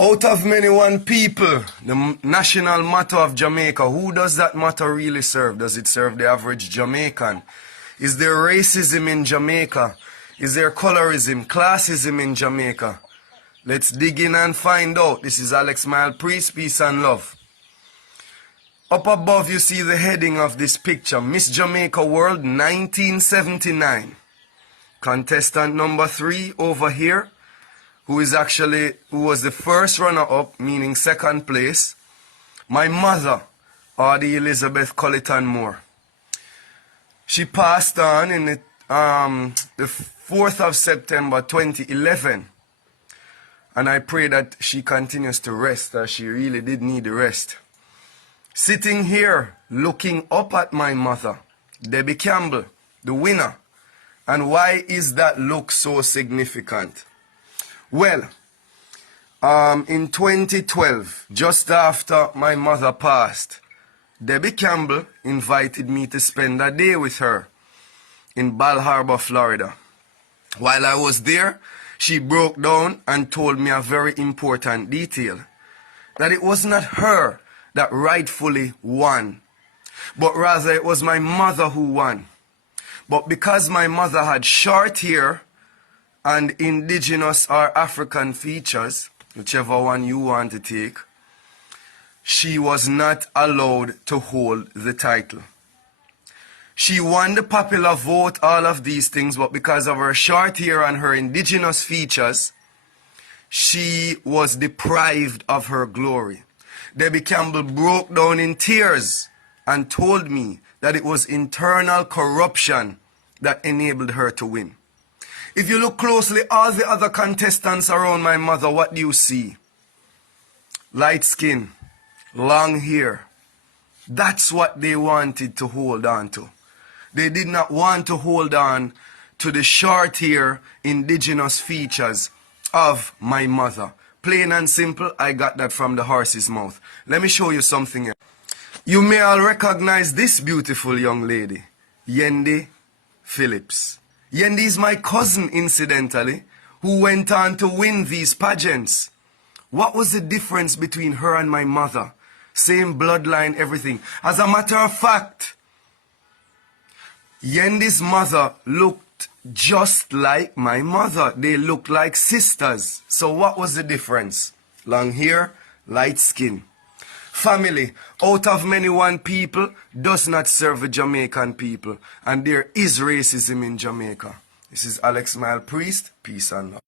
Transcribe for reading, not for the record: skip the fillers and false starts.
Out of many one people, the national motto of Jamaica, who does that motto really serve? Does it serve the average Jamaican? Is there racism in Jamaica? Is there colorism, classism in Jamaica? Let's dig in and find out. This is Alex Mild Priest, peace and love. Up above you see the heading of this picture, Miss Jamaica World 1979. Contestant number 3 over here, who was the first runner-up, meaning second place, my mother, Audie Elizabeth Colleton Moore. She passed on in the 4th of September 2011. And I pray that she continues to rest, as she really did need the rest. Sitting here, looking up at my mother, Debbie Campbell, the winner. And why is that look so significant? Well, in 2012, just after my mother passed, Debbie Campbell invited me to spend a day with her in Bal Harbour, Florida. While I was there, she broke down and told me a very important detail, that it was not her that rightfully won, but rather it was my mother who won. But because my mother had short hair and indigenous or African features, whichever one you want to take, she was not allowed to hold the title. She won the popular vote, all of these things, but because of her short hair and her indigenous features, she was deprived of her glory. Debbie Campbell broke down in tears and told me that it was internal corruption that enabled her to win. If you look closely, all the other contestants around my mother, what do you see? Light skin, long hair. That's what they wanted to hold on to. They did not want to hold on to the short hair, indigenous features of my mother. Plain and simple, I got that from the horse's mouth. Let me show you something else. You may all recognize this beautiful young lady, Yendi Phillips. Yendi is my cousin, incidentally, who went on to win these pageants. What was the difference between her and my mother? Same bloodline, everything. As a matter of fact, Yendi's mother looked just like my mother. They looked like sisters. So what was the difference? Long hair, light skin. Family, out of many one people, does not serve the Jamaican people. And there is racism in Jamaica. This is Alex Mild Priest. Peace and love.